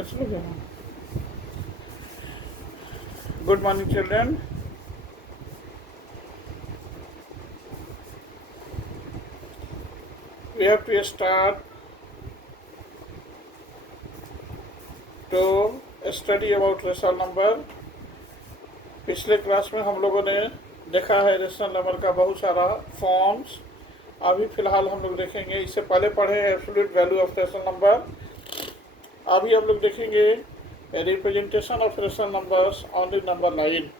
कैसे हो गया? Good morning, children. We have to start to study about rational number. पिछले क्लास में हम लोगों ने देखा है रेशनल नंबर का बहुत सारा फॉर्म्स. अभी फिलहाल हम लोग देखेंगे, इससे पहले पढ़े हैं absolute value of rational number. अभी हम लोग देखेंगे representation of rational numbers on the number line.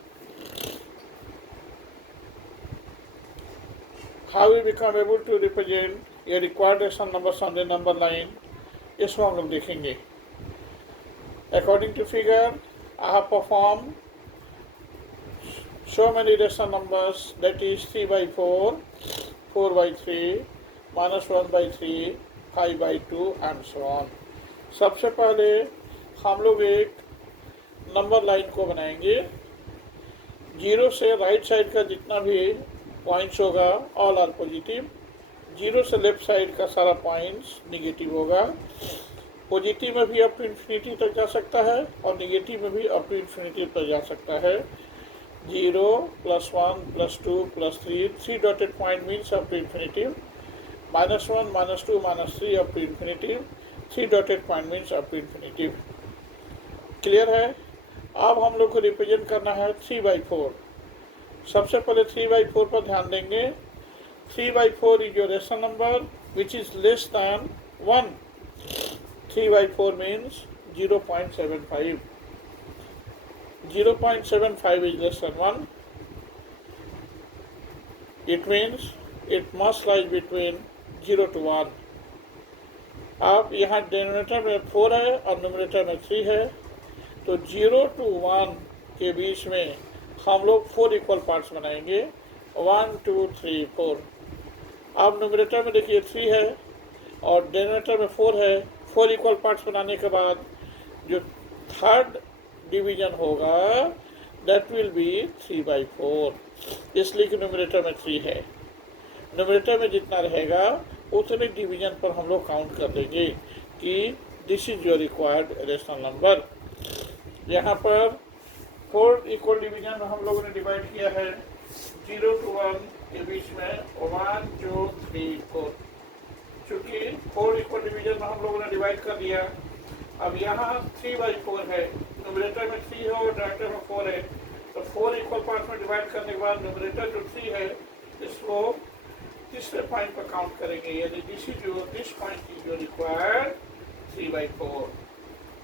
How we become able to represent a required rational numbers on the number line, इसको हम लोग देखेंगे. According to figure, I have performed so many rational numbers, that is 3 by 4, 4 by 3, minus 1 by 3, 5 by 2 and so on. सबसे पहले हम लोग एक number line को बनाएंगे. जीरो से राइट साइड का जितना भी पॉइंट्स होगा ऑल आर पॉजिटिव. जीरो से लेफ्ट साइड का सारा पॉइंट्स निगेटिव होगा. पॉजिटिव में भी अप टू इन्फिनिटी तक जा सकता है और निगेटिव में भी अप टू इन्फिनिटी तक जा सकता है. 0 +1 +2 +3, 3 dotted point means up to infinitive. -1 -2 -3 up to infinitive. 3 dotted point means up to infinitive. Clear है? अब हम लोग को रिप्रेजेंट करना है 3 by 4. सबसे पहले 3 by 4 पर ध्यान देंगे. 3 by 4 is your rational number which is less than 1. 3 by 4 मीन्स 0.75. 0.75 is less than 1. It means it must lie between 0 to 1. अब यहाँ डिनोमिनेटर में 4 है और न्यूमरेटर में 3 है, तो 0 to 1 के बीच में हम लोग 4 इक्वल पार्ट्स बनाएंगे. 1 2 3 4. अब न्यूमरेटर में देखिए 3 है और डिनोमिनेटर में 4 है. 4 इक्वल पार्ट्स बनाने के बाद जो थर्ड डिवीजन होगा दैट विल बी 3 by 4. इसलिए कि न्यूमरेटर में 3 है. न्यूमरेटर में जितना रहेगा उतने डिवीजन पर हम लोग काउंट कर देंगे कि this is your required rational number. यहाँ पर 4 इक्वल डिवीजन हम लोगों ने डिवाइड किया है. 0 to 1 के बीच में 1 2 3 4. चूँकि 4 इक्वल डिवीजन में हम लोगों ने डिवाइड कर दिया. अब यहाँ 3 by 4 है. न्यूमरेटर में 3 है और डिनोमिनेटर में 4 है, तो 4 इक्वल पार्ट में डिवाइड करने के बाद न्यूमरेटर जो 3 है इसको तीसरे पॉइंट पर काउंट करेंगे. यानी this point is your required 3 by 4.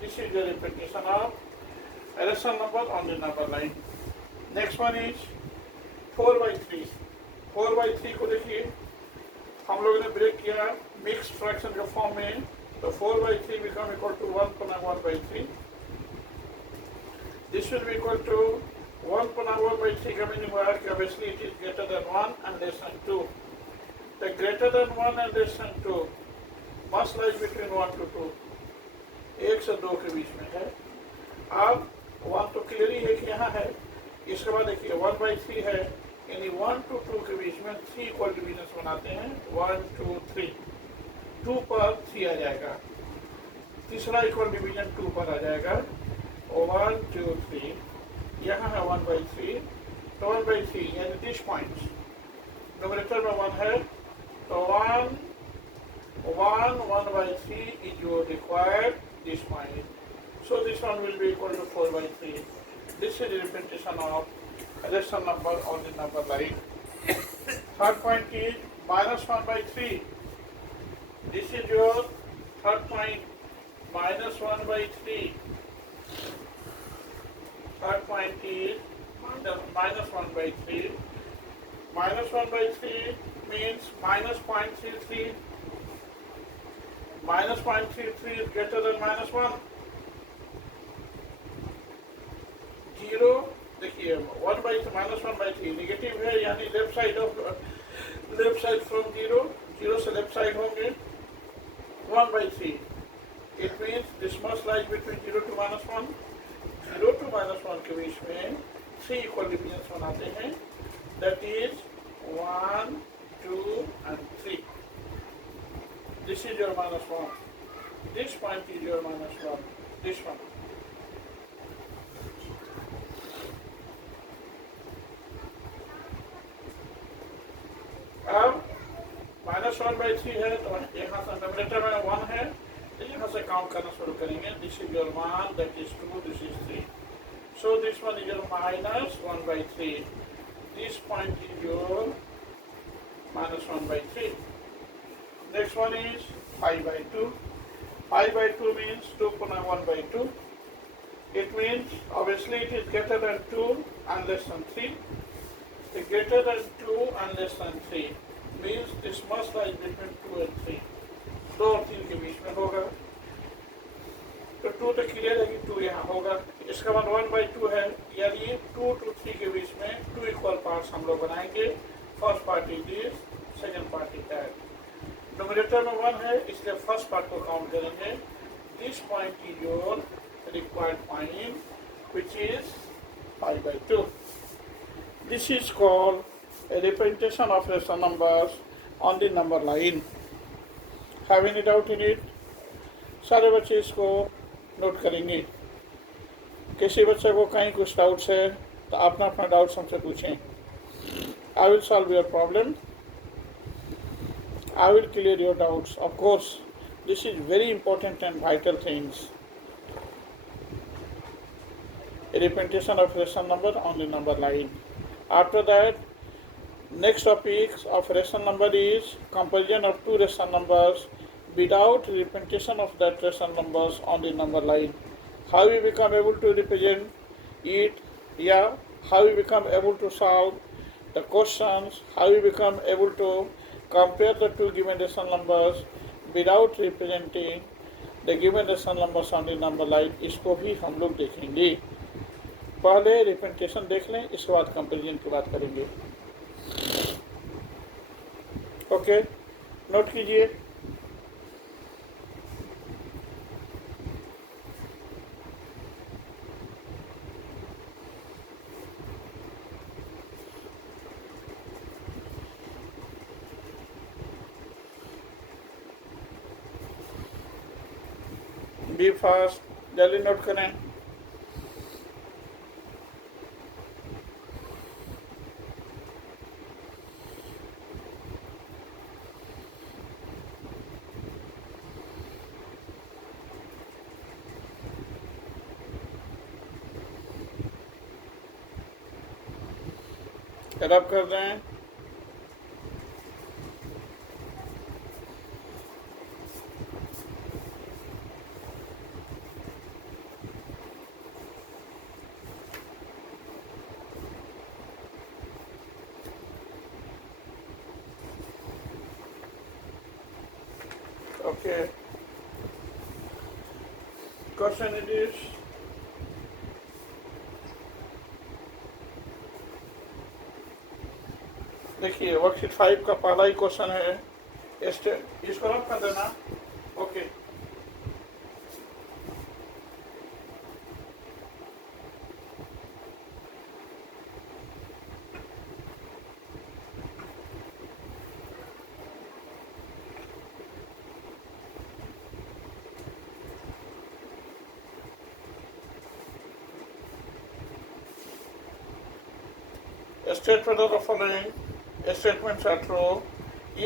This is your representation of rational number on the number line. Next one is 4 by 3. 4 by 3 को देखिए हम लोगों ने ब्रेक किया मिक्स फ्रैक्शन के फॉर्म में, तो 4 by 3 become equal to 1 by 3. This will be equal to 1 by 3 का मीनिंग हुआ कि obviously it is greater than 1 and less than 2. The greater than 1 and less than 2 must lie between 1 to 2. 1 से 2 के बीच में है. अब 1 तो क्लियरली है कि यहाँ है. इसके बाद देखिए 1 by 3 है, यानी 1 to 2 के बीच में 3 इक्वल डिवीजन बनाते हैं. 1 2 3. 2 पर 3 आ जाएगा. तीसरा इक्वल डिवीजन 2 पर आ जाएगा. 1 2 3. यहाँ है 1 by 3. तो 1 by 3 यानी दिस पॉइंट न्यूमरेटर में 1 है, तो 1 by 3 is your required this point. So this one will be equal to 4 by 3. This is the representation of rational number on the number line. Third point is -1 by 3. This is your third point. -1 by 3. Third point is -1 by 3. -1 by 3 means -0.33. -0.33 is greater than -1. 0 देखिए 1 by -1 by 3 निगेटिव है, यानी left side from 0 से left side होंगे 1 by 3. It means this must lies between 0 to -1. 0 to -1 के बीच में 3 equal division बनाते हैं. That is 1 2 and 3. This is your -1. This point is your -1. this one. अब -1/3 है तो यहाँ से न्यूमरेटर में 1 है तो यहाँ से काउंट करना शुरू करेंगे. This is your 1, that is 2, this is 3. So this one is your -1/3. This point is your -1/3. Next one is 5/2. 5/2 means 2.1/2. It means obviously it is greater than 2 and less than 3. The greater than 2 and less than 3 means this must lie between 2 and 3. 2 और 3 के बीच में होगा. तो 2 तो क्लियर है कि 2 यहाँ होगा. इसका मान 1/2 है, यानी 2 to 3 के बीच में 2 इक्वल पार्ट्स हम लोग बनाएंगे. First part is this, second part is that. Numerator में 1 है इसलिए फर्स्ट पार्ट को काउंट करेंगे. This point is your required point which is 5/2. This is called a representation of rational numbers on the number line. Have any doubt in it? सारे बच्चे इसको note करेंगे. किसी बच्चे को कहीं कुछ डाउट्स है तो अपना अपना डाउट्स हमसे पूछें. I will solve your problem. I will clear your doubts. Of course, this is very important and vital things. A representation of rational number on the number line. After that, next topic of rational number is comparison of two rational numbers without representation of that rational numbers on the number line. How we become able to represent it, how we become able to solve the questions, how we become able to compare the two given rational numbers without representing the given rational numbers on the number line. इसको भी हम लोग देखेंगे. पहले रिप्रेजेंटेशन देख लें, इसके बाद कंपेरिजन की बात करेंगे. ओके, नोट कीजिए. बी फास्ट, जल्दी नोट करें. रब कर दें. Okay. Question it is. देखिए वर्कशीट 5 का पहला ही क्वेश्चन है. इसको रब कर देना. Okay. Statement of the following statements are true.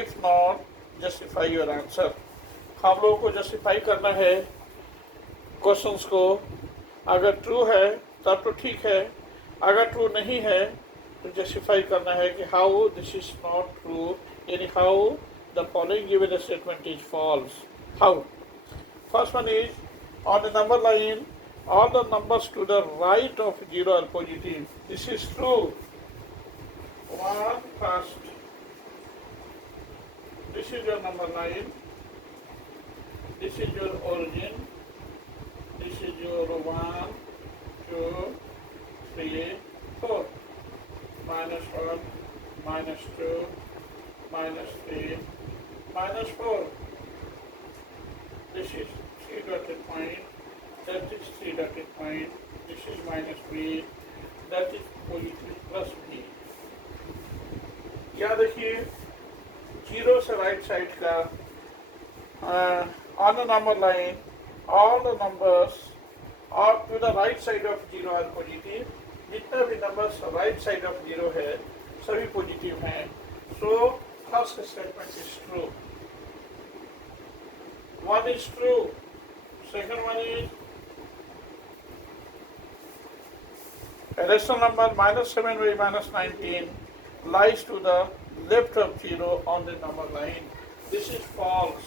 If not, justify your answer. हम लोगों को जस्टिफाई करना है क्वेश्चंस को. अगर ट्रू है तब तो ठीक है, अगर ट्रू नहीं है तो जस्टिफाई करना है कि how this is not true, यानी how the following given statement is false. How? First one is on the number line all the numbers to the right of 0 are positive. This is true. 1 first. This is your number line. This is your origin. This is your 1, 2, 3, 4. -1, -2, -3, -4. This is 3 dotted point. That is 3 dotted point. This is -b. That is positive plus b. या देखिए 0 से right side का on the number line all the numbers और to the right side of zero are positive, जितना भी numbers right side of zero है सभी positive हैं. So first statement is true. One is true. Second one is a rational number minus 7 by minus 19 lies to the left of 0 on the number line. This is false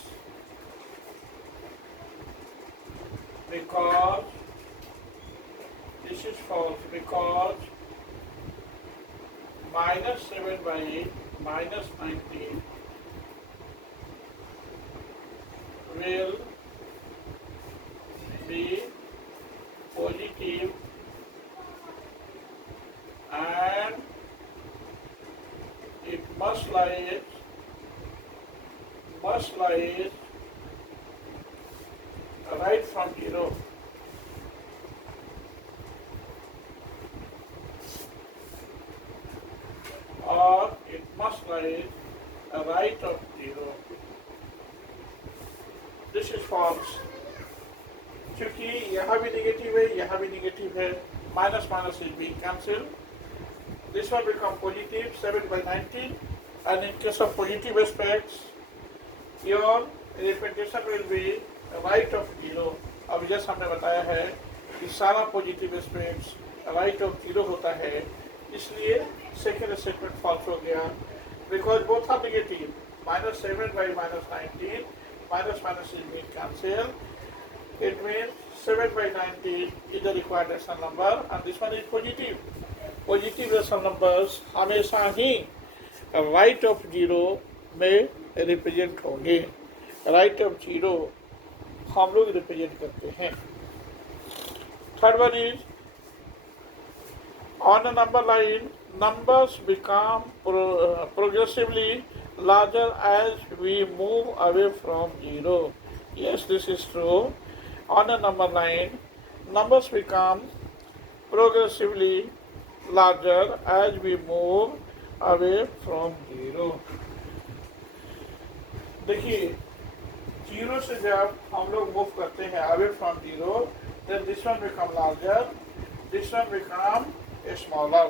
because minus 7 by minus 19 will be positive and it must lie right from zero. Or it must lie right of zero. This is false. क्योंकि यहाँ भी नेगेटिव है, यहाँ भी नेगेटिव है, minus minus is being cancel. This one become positive 7 by 19, and in case of positive aspects, your representation will be right of zero. अब जैसे हमने बताया है कि सारा positive aspects right of zero होता है, इसलिए सेकेंड स्टेटमेंट फॉल्स हो गया. Because both are negative. minus 7 by minus 19, minus minus is being cancelled. It means 7 by 19 is the required rational number, and this one is positive. Positive rational numbers हमेशा ही right of zero में रिप्रेजेंट होंगे. Right of zero हम लोग रिप्रेजेंट करते हैं. Third one is on the number line numbers become progressively larger as we move away from zero. Yes, this is true. On a number line, numbers become progressively larger as we move away from zero. देखिए, जीरो से जब हम लोग मूव करते हैं away from zero, then this one become larger, this one become smaller.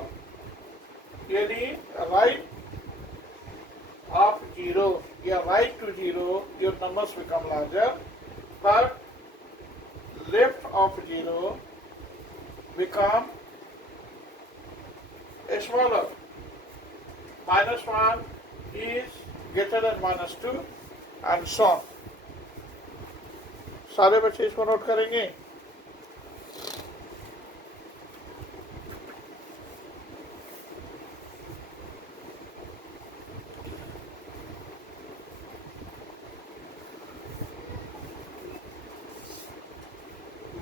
यानी right of zero या right to zero, your numbers become larger, but left of zero become smaller. Minus 1 is greater than minus 2 and so on. सारे बच्चे इसको note करेंगे.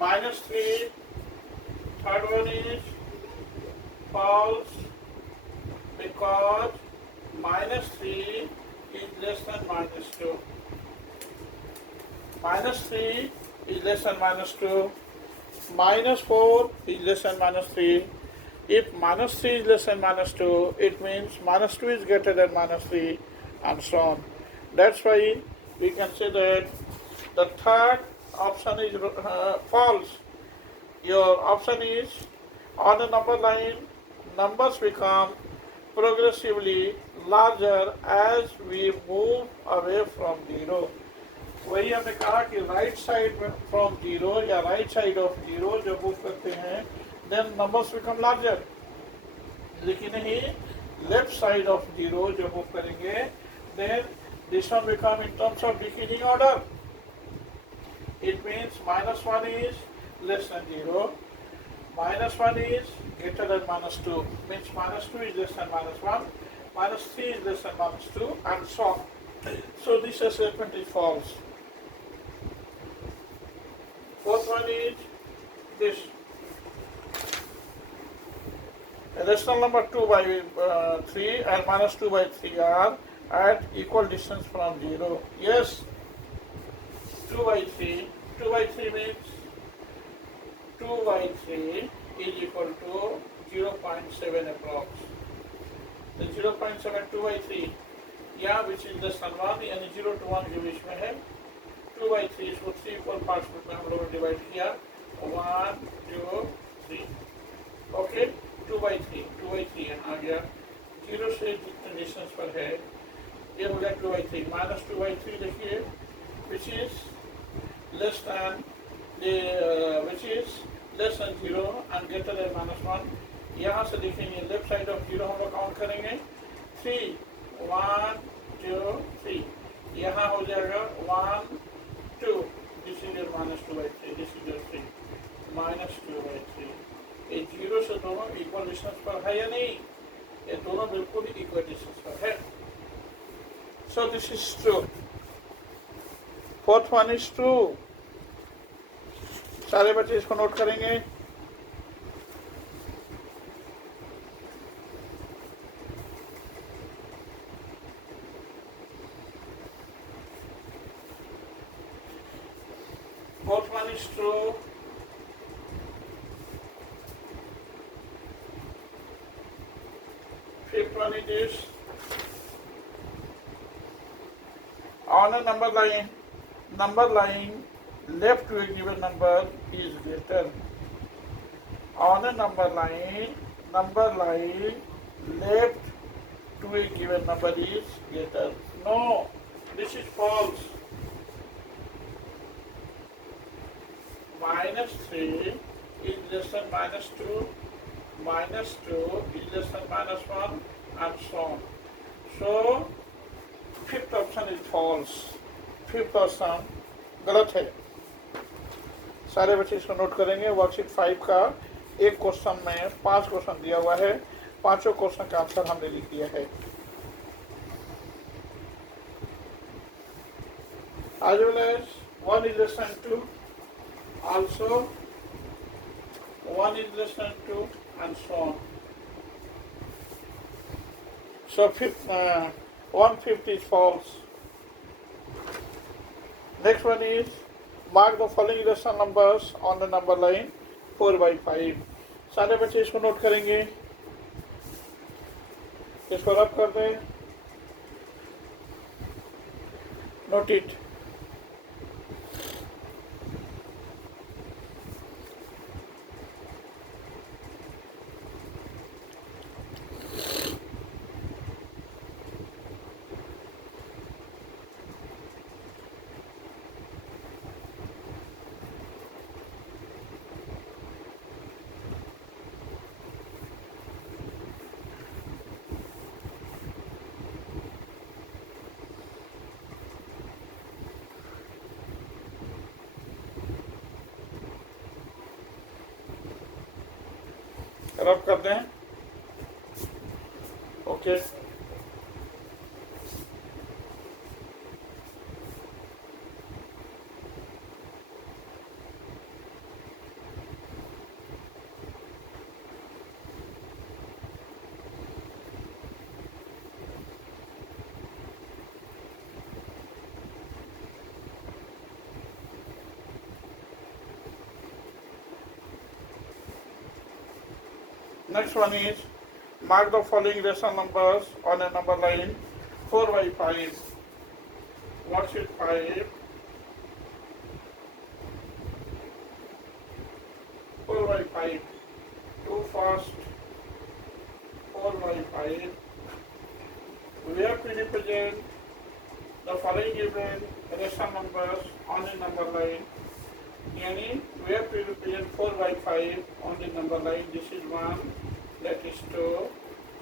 minus 3, third one is false because minus 3 is less than minus 2. Minus 3 is less than minus 2. Minus 4 is less than minus 3. If minus 3 is less than minus 2, it means minus 2 is greater than minus 3 and so on. That's why we can say that the third option is false. Your option is on the number line, numbers become progressively larger as we move away from zero. वही हमने कहा कि right side from zero या right side of zero जब move करते हैं then numbers become larger. लेकिन नहीं, लेफ्ट साइड ऑफ जीरो जब मूव करेंगे then this one become in terms of decreasing order. It means minus 1 is less than 0, minus 1 is greater than minus 2, means minus 2 is less than minus 1, minus 3 is less than minus 2, and so on. So this statement is false. Fourth one is this. A rational number 2 by 3 and minus 2 by 3 are at equal distance from 0. Yes. 2 by 3 means 2 by 3 is equal to 0.7 approx. The 0.7 2 by 3 यहाँ which is less than 1 यानी 0 to 1 के बीच में है. 2 by 3 इसको 3 equal parts में हम लोगों ने डिवाइड किया 1 2 3। ओके, 2/3 यहाँ आ गया। 0 से जितने डिस्टेंस पर है ये हो गया 2/3। -2/3 देखिए, which is less than which is less than 0 and greater than -1। यहाँ से देखेंगे लेफ्ट साइड ऑफ 0 हम लोग काउंट करेंगे 3 1 2 3। यहाँ हो जाएगा 1 2, this is your -2/3, this is your 3 -2/3। ये 0 से दोनों इक्वल डिस्टेंस पर है या नहीं? ये दोनों बिल्कुल इक्वल डिस्टेंस पर है। So this is true. Fourth one is true. सारे बच्चे इसको नोट करेंगे। Fourth one is true. Fifth one is this. On a number line left to a given number is greater. On a number line left to a given number is greater. No, this is false. -3 is less than -2. -2 is less than -1 and so on. So fifth option is false. Fifth option गलत है। सारे बच्चे इसको note करेंगे। वर्कशीट 5 का एक क्वेश्चन में 5 क्वेश्चन दिया हुआ है। पांचों क्वेश्चन का आंसर हमने लिख दिया है। as well as 1 is less than 2, also 1 is less than 2 and so on. So 1/5 is false. Next one is mark the following irrational numbers on the number line 4/5. सारे बच्चे इसको नोट करेंगे, इसको रब कर दें, नोट इट। रब कर दें। Okay, next one is mark the following rational numbers on a number line 4/5. What's it 5? 4/5. Too fast. 4/5. We have to represent the following given rational numbers on a number line. यानी we have to represent 4/5 on the number line. This is 1, that is 2,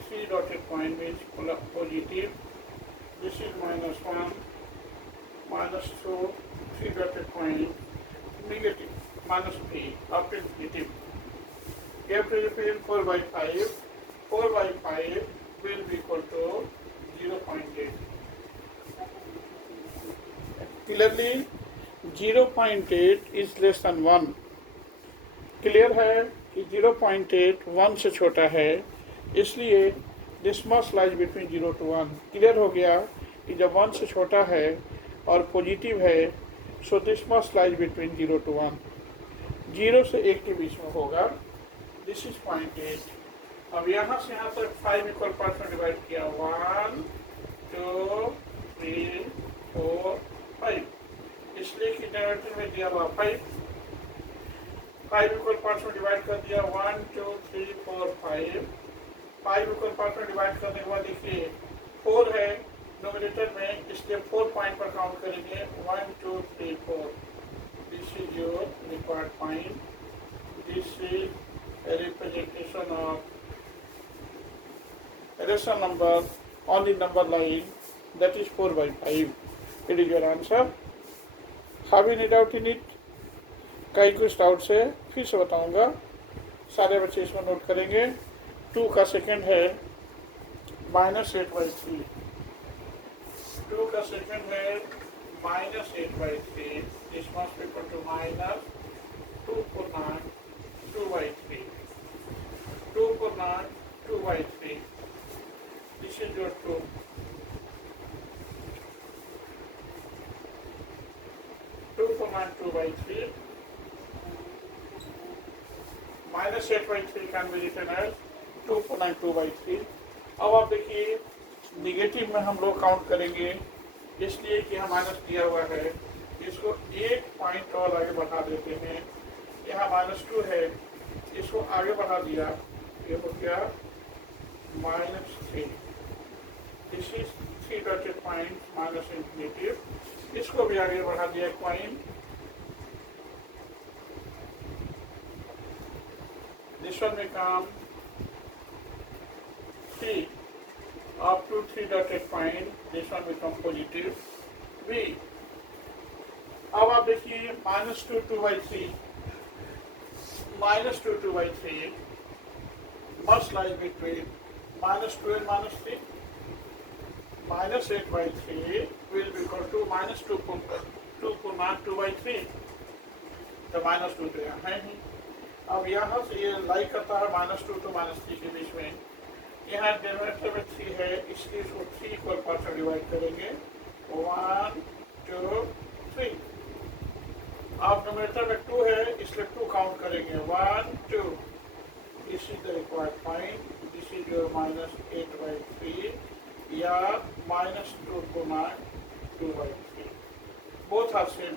3 dotted point means positive. This is -1, -2, 3 dotted point negative, -3 up to negative. We have to represent 4/5. 4/5 will be equal to 0.8. Clearly 0.8 is less than 1. क्लियर है कि 0.8 1 से छोटा है, इसलिए this must lies between 0 to 1। क्लियर हो गया कि जब 1 से छोटा है और पॉजिटिव है, so this must lies between 0 to 1। 0 से 1 के बीच में होगा। This is 0.8। अब यहाँ से यहाँ तक 5 इक्वल पार्ट में डिवाइड किया, 1 2 3 4 5, इसलिए कि डिनोमिनेटर में दिया हुआ 5। 5 इक्वल पार्ट्स में डिवाइड कर दिया, 1 2 3 4 5। 5 इक्वल पार्ट्स में डिवाइड करने के बाद देखिए 4 है नोमिनेटर में, इसलिए 4 पॉइंट पर काउंट करेंगे, 1 2 3 4। This is your required point. This is a representation of rational number on the number line, that is 4 by 5. It is your answer. Have any doubt in it? कई कुछ डाउट्स है, फिर से बताऊंगा, सारे बच्चे इसमें नोट करेंगे। 2 का सेकंड है -8/3। 2 का सेकंड है -8/3। This must equal to -2/9/2/3। 2/9/2/3। This is your 2। -2/3 -8/3 can be written as 2/2/3। अब आप देखिए निगेटिव में हम लोग काउंट करेंगे, इसलिए कि यहाँ माइनस दिया हुआ है, इसको 1 पॉइंट और आगे बढ़ा देते हैं। यहाँ -2 है, इसको आगे बढ़ा दिया, ये हो गया -3। This is 3 dotted point minus infinitive. इसको भी आगे बढ़ा दिया 1 point. This one become 3 up to 3 dotted point. This one become positive V। अब आप देखिए -2 2/3 -2 2/3 must lie between -2 and -3। -8/3 will be equal to -2/2/3। तो -2 तो यहाँ है ही। अब यहाँ से ये लाई करता है -2 to -3 के बीच में। यहाँ डिनोमिनेटर में 3 है, इसलिए इसको 3 इक्वल पार्ट्स में डिवाइड करेंगे, 1 2 3। अब नोमिनेटर में 2 है, इसलिए 2 काउंट करेंगे, 1 2। This is the required point. This is your -8/3 या -2/9/2/3। Both are same.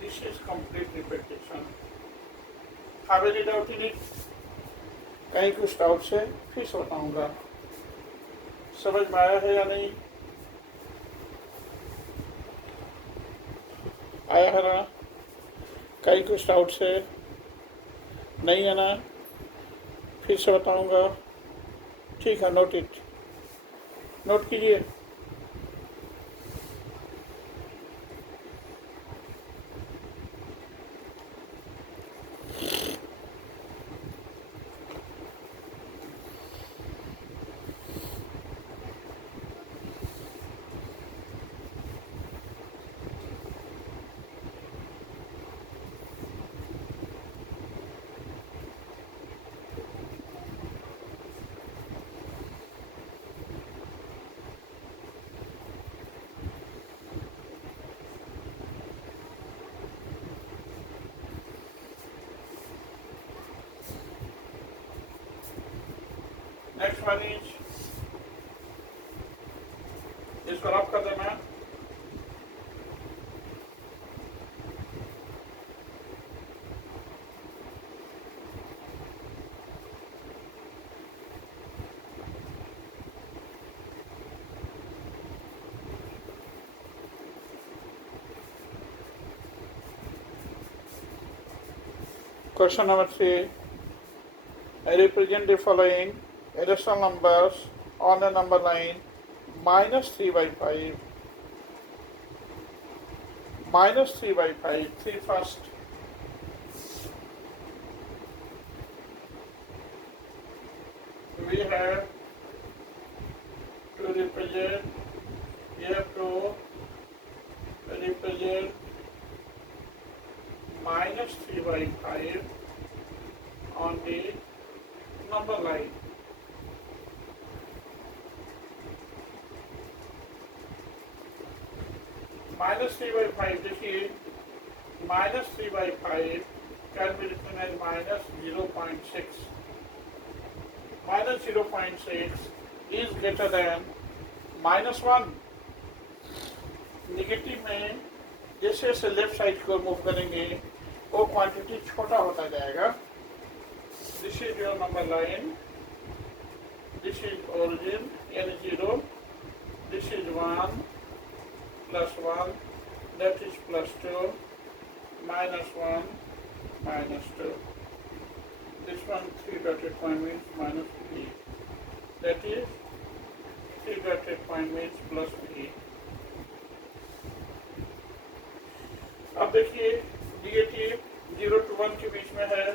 This is complete repetition. Have any doubt in it? कहीं कुछ डाउट्स है, फिर से बताऊंगा। समझ में आया है या नहीं? आया है ना? कहीं कुछ डाउट्स है, नहीं है ना? फिर से बताऊंगा। ठीक है, नोट इट, नोट कीजिए। नेक्स्ट वन इज, इसको रब कर देना। Question number 3. I represent the following irrational numbers on a number line -3/5, -3/5, 3 first. We have to represent, we have to represent -3/5 on the number line. -3/5, देखिए -3/5 can be written as -0.6. -0.6 is greater than -1। नेगेटिव में जैसे जैसे left side की ओर मूव करेंगे, वो क्वांटिटी छोटा होता जाएगा. This is your number line. This is origin n0. This is 1 plus 1, that is plus 2, minus 1, minus 2. This one 3 dotted point means minus 3. That is 3 dotted point means plus 3. अब देखिए निगेटिव 0 to 1 के बीच में है.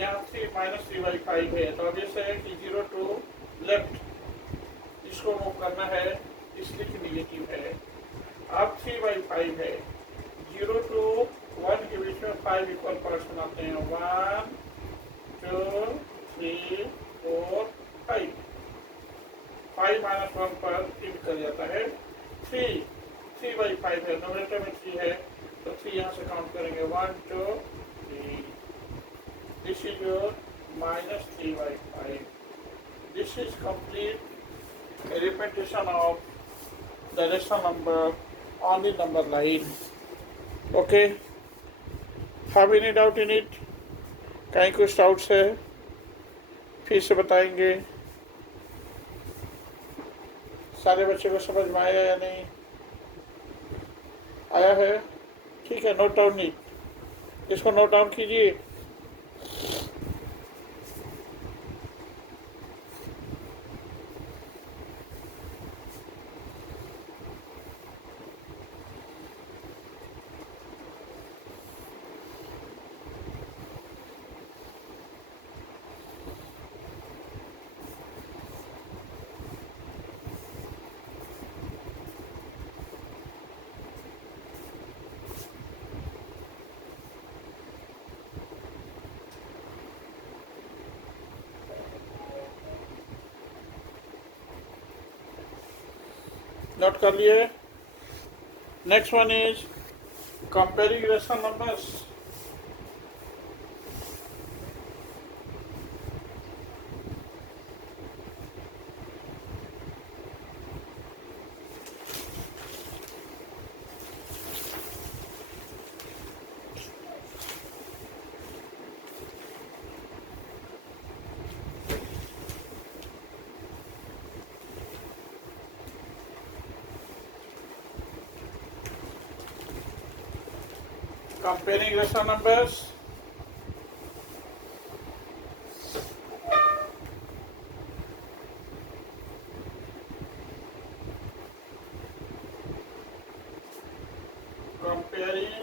यहाँ 3 minus 3/5 है. तो अब जैसे है कि 0 to लेफ्ट इसको मूव करना है, इसलिए कि निगेटिव है. अब 3/5 है. 0 to 1 के बीच में 5 इक्वल पार्ट्स बनाते हैं. 1 2 3 4 5. 5 minus 1 पर 3 निकल जाता है. 3/5 है. नोमिनेटर में 3 है तो 3 यहाँ से काउंट करेंगे. 1 2 3. This is your minus 3/5. This is complete repetition of the rational number on the number line. Okay, have any doubt in it? कहीं कुछ डाउट्स है फिर से बताएंगे. सारे बच्चे को समझ में आया या नहीं आया है? ठीक है, नोट डाउन नहीं, इसको नोट डाउन कीजिए. नोट कर लिए. Next one is comparing rational numbers. Comparing rational numbers. Comparing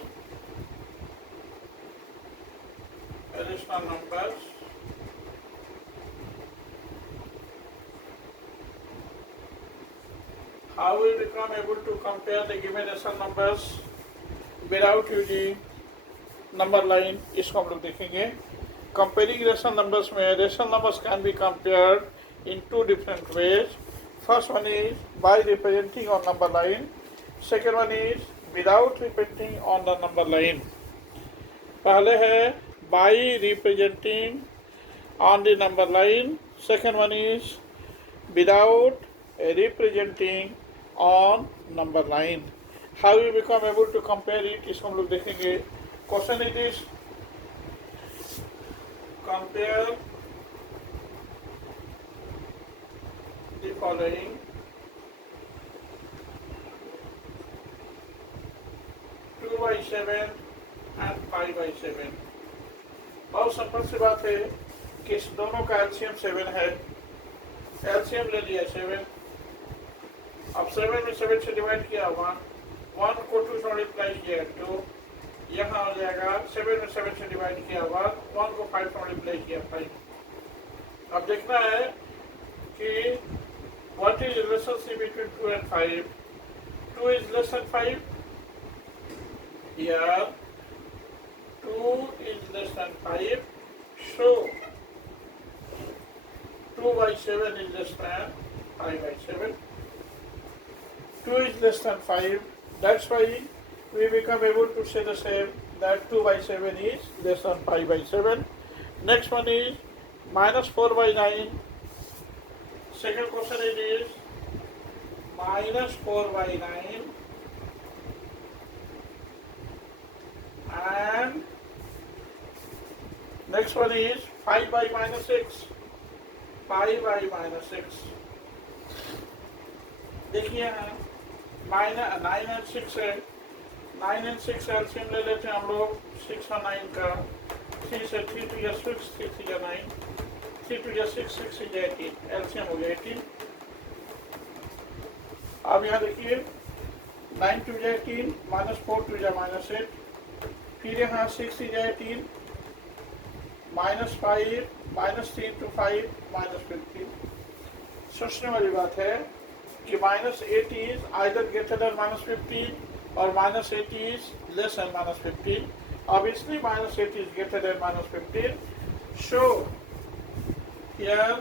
rational numbers. How we become able to compare the given rational numbers without using number line, इसको हम लोग देखेंगे. कंपेयरिंग रेशनल नंबर्स में rational numbers can be compared in 2 different ways. First one is by representing on number line. Second one is without representing on the number line. पहले है by representing on the number line. Second one is without representing on number line. How you become able to compare it, इसको हम लोग देखेंगे. Question it is, compare the following 2/7 and 5/7. बहुत सिंपल सी बात है कि इस दोनों का एलसीएम 7 है. एलसीएम ले लिया 7. अब 7 में 7 से डिवाइड किया 1 को 2 से मल्टीप्लाई किया 2. यहाँ हो जाएगा 7 में 7 से डिवाइड किया 1 को 5 से मल्टीप्लाई किया 5. अब देखना है कि व्हाट इज रिलेशनशिप बिटवीन 2 and 5. 2 is less than 5. Here 2 is less than 5. So 2/7 is less than 5/7. 2 is less than 5. That's why we become able to say the same, that 2/7 is less than 5/7. Next one is minus 4/9. Second question it is minus 4/9 and Next one is 5 by minus 6. 5 by minus 6. देखिए यहाँ माइनस 9 और 6 है. 9 and 6 एलसीएम ले लेते हैं हम लोग. 6 और 9 का. 3 से 3 to 6, 6 to 9. 3 to 6, 6 to 18. एलसीएम हो गया 18. अब यहाँ देखिए 9 to 18 minus 4 to minus 8. फिर यहाँ 6 to 18 minus 5 minus 3 to 5 minus 15. सोचने वाली बात है कि minus 8 is either greater than minus 15 or minus 8 is less than minus 15. Obviously minus 8 is greater than minus 15. So here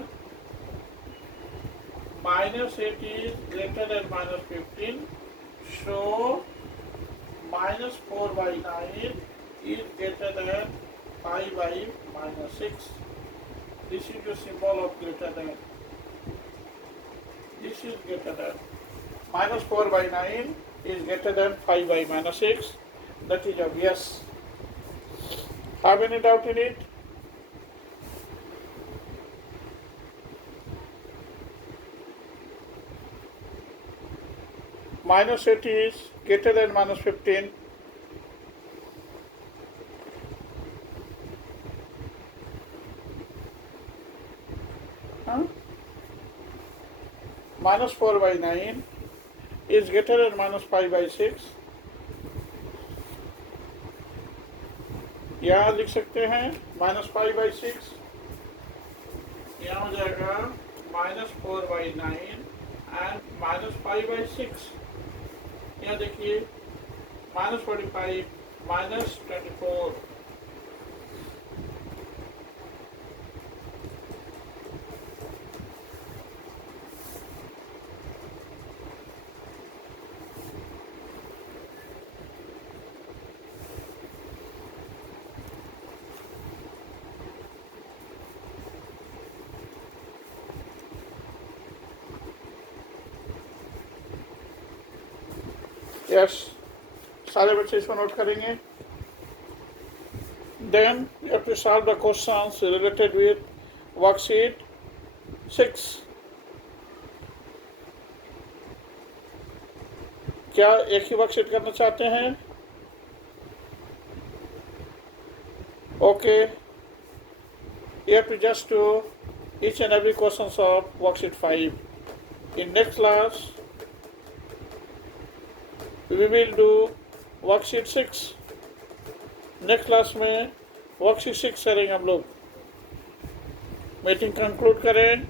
minus 8 is greater than minus 15. So minus 4 by 9 is greater than 5 by minus 6. This is the symbol of greater than. This is greater than. Minus 4 by 9 is greater than 5 by minus 6. That is obvious. Have any doubt in it? Minus 8 is greater than minus 15. Minus 4 by 9 is greater than minus 5 by 6. यहाँ लिख सकते हैं minus 5 by 6. यहाँ हो जाएगा minus 4 by 9 and minus 5 by 6. यहाँ देखिए minus 45 minus 24. यस, सारे बच्चे इसको नोट करेंगे. Then you have to solve the questions related with worksheet 6. क्या एक ही वर्कशीट करना चाहते हैं? Okay, you have to just do each and every questions of worksheet 5. In next class we will do worksheet 6. Next class में वर्कशीट 6 करेंगे हम लोग. मीटिंग कंक्लूड करें.